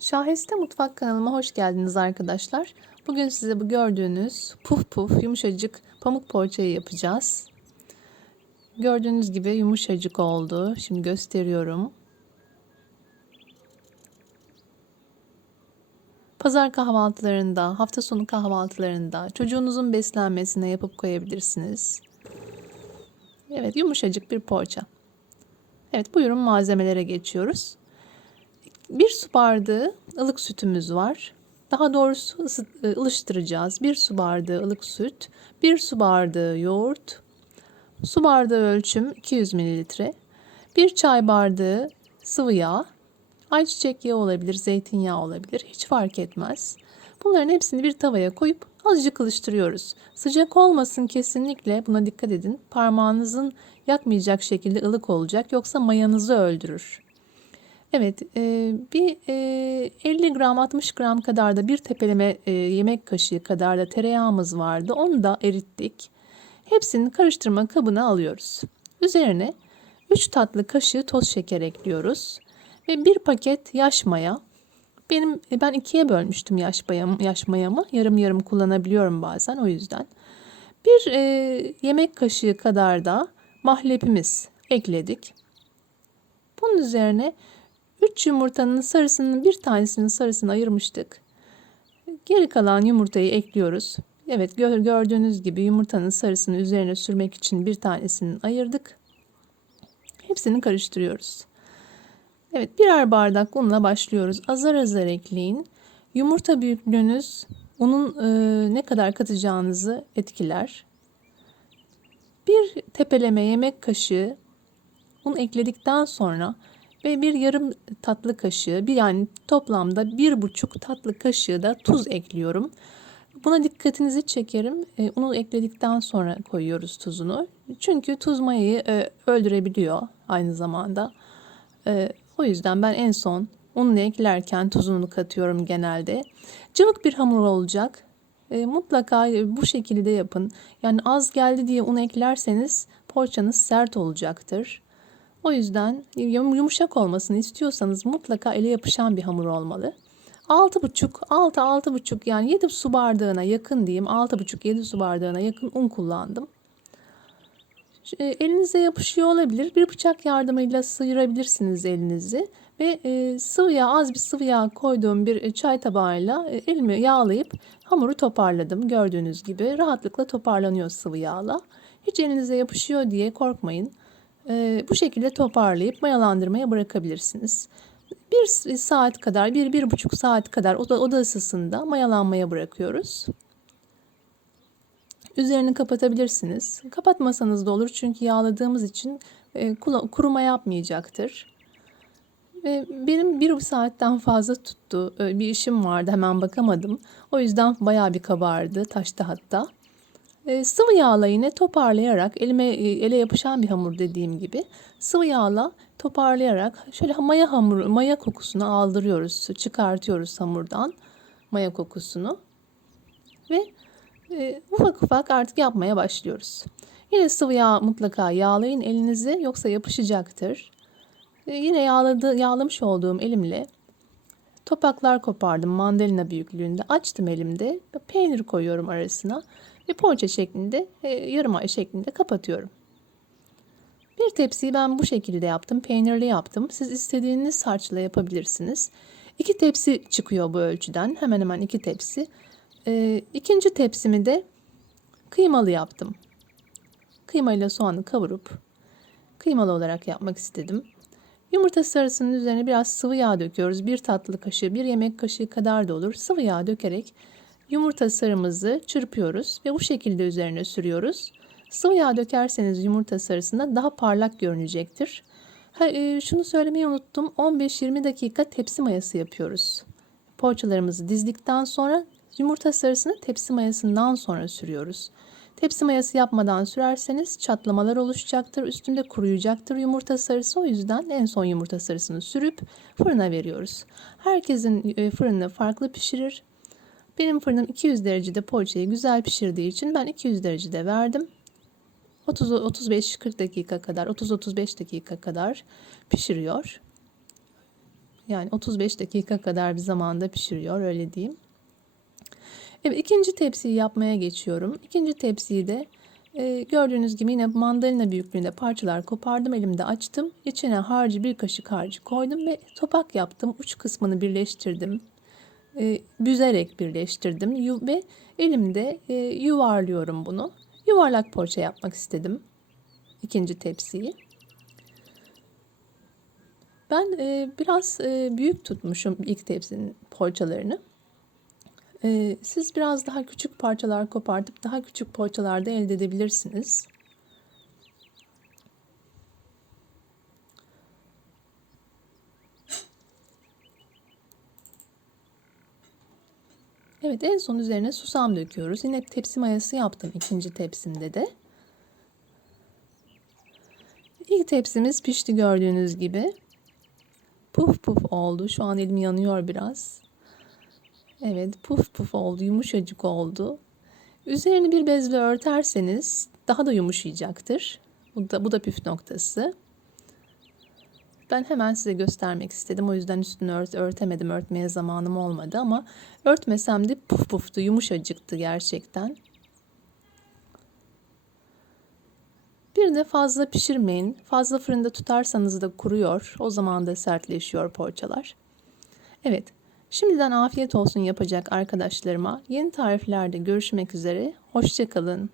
Şaheste Mutfak kanalıma hoş geldiniz arkadaşlar. Bugün size bu gördüğünüz puf puf yumuşacık pamuk poğaçayı yapacağız. Gördüğünüz gibi yumuşacık oldu. Şimdi gösteriyorum. Pazar kahvaltılarında, hafta sonu kahvaltılarında çocuğunuzun beslenmesine yapıp koyabilirsiniz. Evet, yumuşacık bir poğaça. Evet, buyurun malzemelere geçiyoruz. Bir su bardağı ılık sütümüz var. Daha doğrusu ısı, ılıştıracağız. Bir su bardağı ılık süt, bir su bardağı yoğurt, su bardağı ölçüm 200 mililitre, bir çay bardağı sıvı yağ, ayçiçek yağı olabilir, zeytinyağı olabilir, hiç fark etmez. Bunların hepsini bir tavaya koyup azıcık ılıştırıyoruz. Sıcak olmasın kesinlikle buna dikkat edin. Parmağınızın yakmayacak şekilde ılık olacak yoksa mayanızı öldürür. Evet, e, bir e, 50 gram 60 gram kadar da bir tepeleme e, yemek kaşığı kadar da tereyağımız vardı. Onu da erittik. Hepsini karıştırma kabına alıyoruz. Üzerine 3 tatlı kaşığı toz şeker ekliyoruz ve bir paket yaş maya. Benim e, ben ikiye bölmüştüm yaş mayamı, yaş mayamı. Yarım yarım kullanabiliyorum bazen o yüzden. Bir e, yemek kaşığı kadar da mahlepimiz ekledik. Bunun üzerine 3 yumurtanın sarısının bir tanesinin sarısını ayırmıştık. Geri kalan yumurtayı ekliyoruz. Evet gördüğünüz gibi yumurtanın sarısını üzerine sürmek için bir tanesini ayırdık. Hepsini karıştırıyoruz. Evet birer bardak unla başlıyoruz. Azar azar ekleyin. Yumurta büyüklüğünüz unun e, ne kadar katacağınızı etkiler. Bir tepeleme yemek kaşığı un ekledikten sonra ve bir yarım tatlı kaşığı bir yani toplamda bir buçuk tatlı kaşığı da tuz ekliyorum. Buna dikkatinizi çekerim. E, unu ekledikten sonra koyuyoruz tuzunu. Çünkü tuz mayayı e, öldürebiliyor aynı zamanda. E, o yüzden ben en son ununu eklerken tuzunu katıyorum genelde. Cıvık bir hamur olacak. E, mutlaka bu şekilde yapın. Yani az geldi diye un eklerseniz poğaçanız sert olacaktır. O yüzden yumuşak olmasını istiyorsanız mutlaka ele yapışan bir hamur olmalı. 6,5 6 6,5 yani 7 su bardağına yakın diyeyim 6,5 7 su bardağına yakın un kullandım. E, elinize yapışıyor olabilir. Bir bıçak yardımıyla sıyırabilirsiniz elinizi ve e, sıvı yağ az bir sıvı yağ koyduğum bir çay tabağıyla e, elimi yağlayıp hamuru toparladım. Gördüğünüz gibi rahatlıkla toparlanıyor sıvı yağla. Hiç elinize yapışıyor diye korkmayın. E, bu şekilde toparlayıp mayalandırmaya bırakabilirsiniz. Bir saat kadar, bir, bir buçuk saat kadar oda, oda ısısında mayalanmaya bırakıyoruz. Üzerini kapatabilirsiniz. Kapatmasanız da olur çünkü yağladığımız için e, kuruma yapmayacaktır. Ve benim bir saatten fazla tuttu. E, bir işim vardı hemen bakamadım. O yüzden bayağı bir kabardı. Taştı hatta. E, sıvı yağla yine toparlayarak elime e, ele yapışan bir hamur dediğim gibi sıvı yağla toparlayarak şöyle maya hamur maya kokusunu aldırıyoruz, çıkartıyoruz hamurdan maya kokusunu ve e, ufak ufak artık yapmaya başlıyoruz. Yine sıvı yağ mutlaka yağlayın elinizi yoksa yapışacaktır. E, yine yağladı, yağlamış olduğum elimle topaklar kopardım mandalina büyüklüğünde açtım elimde peynir koyuyorum arasına ve poğaça şeklinde e, yarım ay şeklinde kapatıyorum. Bir tepsiyi ben bu şekilde yaptım. Peynirli yaptım. Siz istediğiniz harçla yapabilirsiniz. İki tepsi çıkıyor bu ölçüden. Hemen hemen iki tepsi. E, ikinci tepsimi de kıymalı yaptım. Kıymayla soğanı kavurup kıymalı olarak yapmak istedim. Yumurta sarısının üzerine biraz sıvı yağ döküyoruz. Bir tatlı kaşığı, bir yemek kaşığı kadar da olur. Sıvı yağ dökerek yumurta sarımızı çırpıyoruz ve bu şekilde üzerine sürüyoruz. Sıvı yağ dökerseniz yumurta sarısında daha parlak görünecektir. Ha, e, şunu söylemeyi unuttum. 15-20 dakika tepsi mayası yapıyoruz. Poğaçalarımızı dizdikten sonra yumurta sarısını tepsi mayasından sonra sürüyoruz. Tepsi mayası yapmadan sürerseniz çatlamalar oluşacaktır. Üstünde kuruyacaktır yumurta sarısı. O yüzden en son yumurta sarısını sürüp fırına veriyoruz. Herkesin e, fırını farklı pişirir. Benim fırınım 200 derecede poğaçayı güzel pişirdiği için ben 200 derecede verdim. 30 35 40 dakika kadar 30 35 dakika kadar pişiriyor. Yani 35 dakika kadar bir zamanda pişiriyor öyle diyeyim. Evet ikinci tepsiyi yapmaya geçiyorum. İkinci tepsiyi de e, gördüğünüz gibi yine mandalina büyüklüğünde parçalar kopardım elimde açtım. İçine harcı bir kaşık harcı koydum ve topak yaptım. Uç kısmını birleştirdim. E, büzerek birleştirdim Yu- ve elimde e, yuvarlıyorum bunu. Yuvarlak poğaça yapmak istedim. ikinci tepsiyi. Ben e, biraz e, büyük tutmuşum ilk tepsinin poğaçalarını. E, siz biraz daha küçük parçalar kopartıp daha küçük poğaçalar da elde edebilirsiniz. Evet en son üzerine susam döküyoruz. Yine tepsi mayası yaptım ikinci tepsimde de. İlk tepsimiz pişti gördüğünüz gibi. Puf puf oldu. Şu an elim yanıyor biraz. Evet puf puf oldu. Yumuşacık oldu. Üzerini bir bezle örterseniz daha da yumuşayacaktır. Bu da, bu da püf noktası. Ben hemen size göstermek istedim. O yüzden üstünü ört, örtemedim. Örtmeye zamanım olmadı ama örtmesem de puf puftu. Yumuşacıktı gerçekten. Bir de fazla pişirmeyin. Fazla fırında tutarsanız da kuruyor. O zaman da sertleşiyor poğaçalar. Evet. Şimdiden afiyet olsun yapacak arkadaşlarıma. Yeni tariflerde görüşmek üzere. Hoşçakalın.